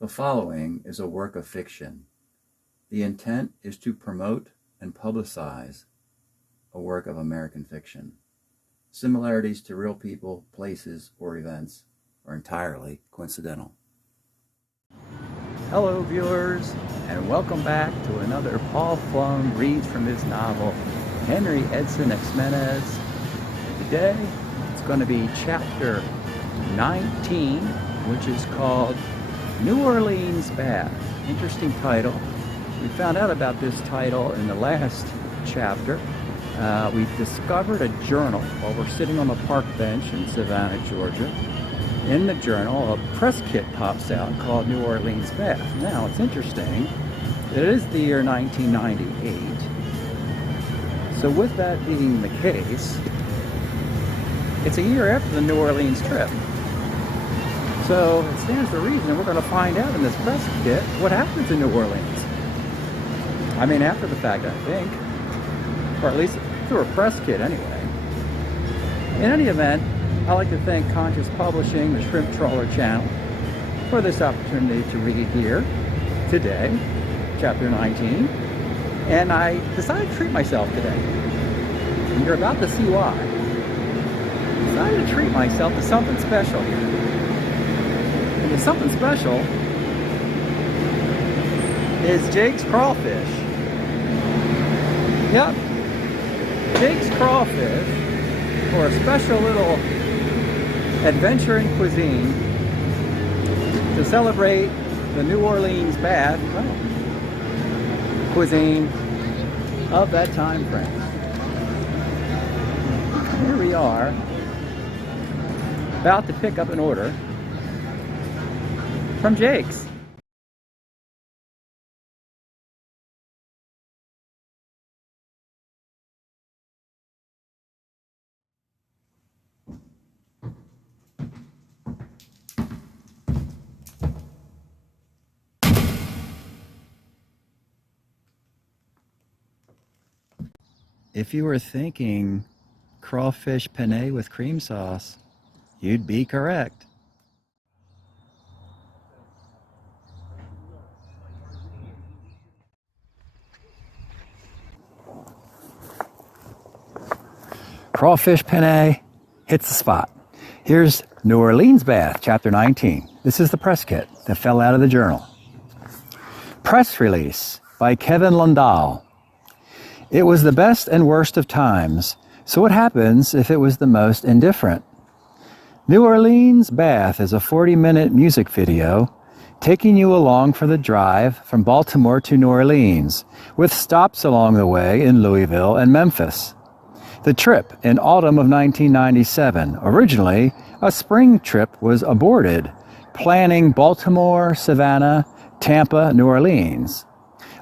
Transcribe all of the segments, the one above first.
The following is a work of fiction. The intent is to promote and publicize a work of American fiction. Similarities to real people, places, or events are entirely coincidental. Hello viewers, and welcome back to another Paul Flum reads from his novel, Henri Edson Ximenez. Today, it's going to be chapter 19, which is called New Orleans Bath. Interesting title. We found out about this title in the last chapter. We discovered a journal while we're sitting on the park bench in Savannah, Georgia. In the journal, a press kit pops out called New Orleans Bath. Now, it's interesting that it is the year 1998. So with that being the case, it's a year after the New Orleans trip. So it stands to reason we're going to find out in this press kit what happened to New Orleans. I mean, after the fact, I think. Or at least through a press kit anyway. In any event, I'd like to thank Conscious Publishing, the Shrimp Trawler channel, for this opportunity to read here today, chapter 19. And I decided to treat myself today. And you're about to see why. I decided to treat myself to something special here. And the something special is Jake's Crawfish. Yep, Jake's Crawfish, for a special little adventure in cuisine to celebrate the New Orleans Bath cuisine of that time frame. Here we are, about to pick up an order from Jake's. If you were thinking crawfish penne with cream sauce, you'd be correct. Crawfish penne hits the spot. Here's New Orleans Bath, chapter 19. This is the press kit that fell out of the journal. Press release by Kevin Lundahl. It was the best and worst of times, so what happens if it was the most indifferent? New Orleans Bath is a 40-minute music video taking you along for the drive from Baltimore to New Orleans, with stops along the way in Louisville and Memphis. The trip in autumn of 1997, originally a spring trip, was aborted, planning Baltimore, Savannah, Tampa, New Orleans.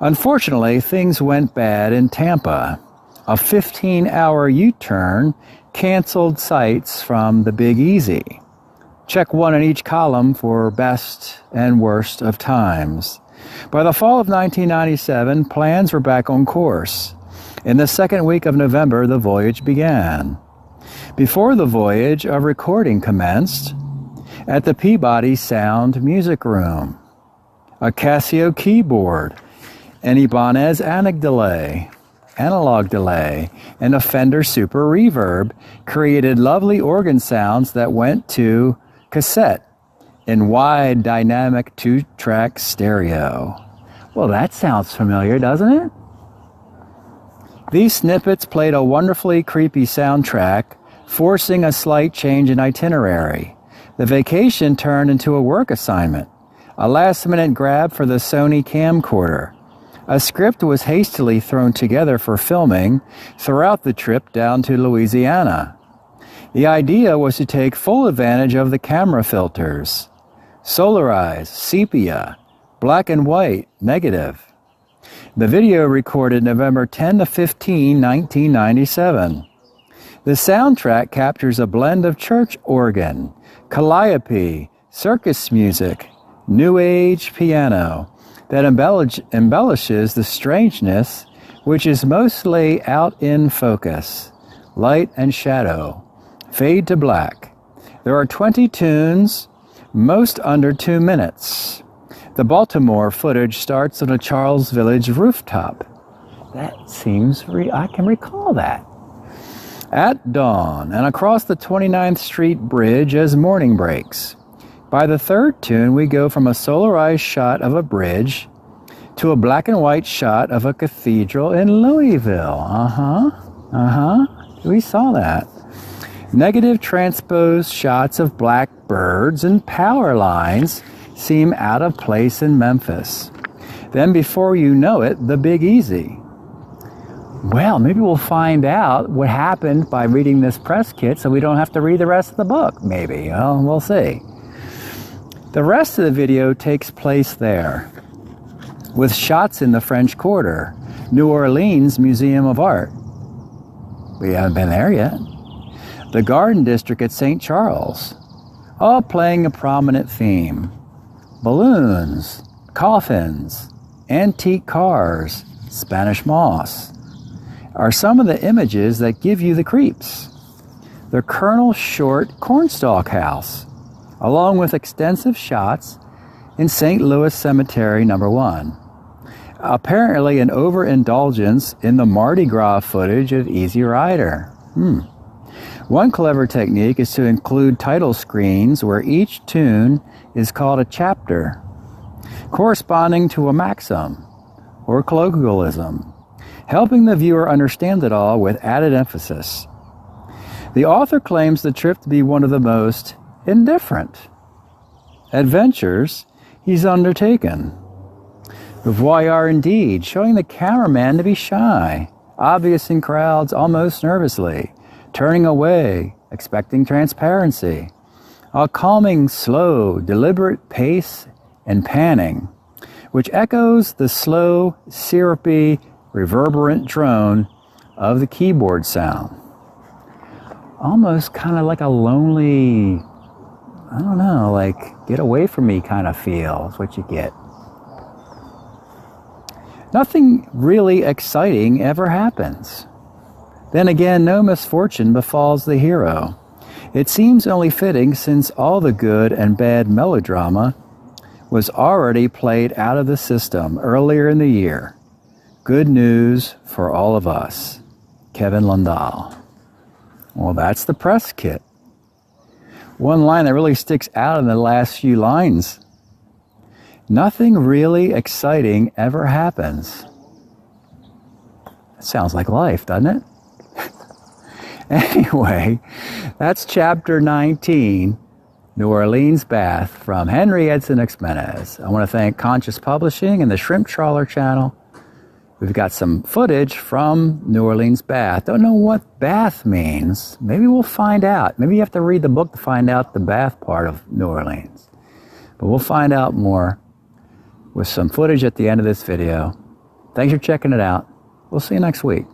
Unfortunately, things went bad in Tampa. A 15-hour U-turn canceled sights from the Big Easy. Check one in each column for best and worst of times. By the fall of 1997, plans were back on course. In the second week of November, the voyage began. Before the voyage, a recording commenced at the Peabody Sound Music Room. A Casio keyboard, an Ibanez analog delay, and a Fender Super Reverb created lovely organ sounds that went to cassette in wide dynamic 2-track stereo. Well, that sounds familiar, doesn't it? These snippets played a wonderfully creepy soundtrack, forcing a slight change in itinerary. The vacation turned into a work assignment, a last-minute grab for the Sony camcorder. A script was hastily thrown together for filming throughout the trip down to Louisiana. The idea was to take full advantage of the camera filters: solarized, sepia, black and white, negative. The video recorded November 10 to 15, 1997. The soundtrack captures a blend of church organ, calliope, circus music, new age piano, that embellishes the strangeness, which is mostly out in focus, light and shadow, fade to black. There are 20 tunes, most under 2 minutes. The Baltimore footage starts on a Charles Village rooftop. That seems, I can recall that. At dawn and across the 29th Street Bridge as morning breaks. By the third tune, we go from a solarized shot of a bridge to a black and white shot of a cathedral in Louisville. We saw that. Negative transposed shots of black birds and power lines seem out of place in Memphis. Then before you know it, the Big Easy. Well, maybe we'll find out what happened by reading this press kit so we don't have to read the rest of the book, maybe. Well, we'll see. The rest of the video takes place there, with shots in the French Quarter, New Orleans Museum of Art. We haven't been there yet. The Garden District at St. Charles, all playing a prominent theme. Balloons, coffins, antique cars, Spanish moss are some of the images that give you the creeps. The Colonel Short Cornstalk House, along with extensive shots in St. Louis Cemetery No. 1. Apparently an overindulgence in the Mardi Gras footage of Easy Rider. One clever technique is to include title screens where each tune is called a chapter, corresponding to a maxim or colloquialism, helping the viewer understand it all with added emphasis. The author claims the trip to be one of the most indifferent adventures he's undertaken. The voyeur indeed, showing the cameraman to be shy, obvious in crowds almost nervously, turning away, expecting transparency, a calming, slow, deliberate pace and panning, which echoes the slow, syrupy, reverberant drone of the keyboard sound. Almost kind of like a lonely, I don't know, like get away from me kind of feel is what you get. Nothing really exciting ever happens. Then again, no misfortune befalls the hero. It seems only fitting since all the good and bad melodrama was already played out of the system earlier in the year. Good news for all of us. Kevin Lundahl. Well, that's the press kit. One line that really sticks out in the last few lines. Nothing really exciting ever happens. That sounds like life, doesn't it? Anyway, that's chapter 19, New Orleans Bath, from HENRI EDSON XIMENEZ. I want to thank Conscious Publishing and the Shrimp Trawler channel. We've got some footage from New Orleans Bath. Don't know what bath means. Maybe we'll find out. Maybe you have to read the book to find out the bath part of New Orleans. But we'll find out more with some footage at the end of this video. Thanks for checking it out. We'll see you next week.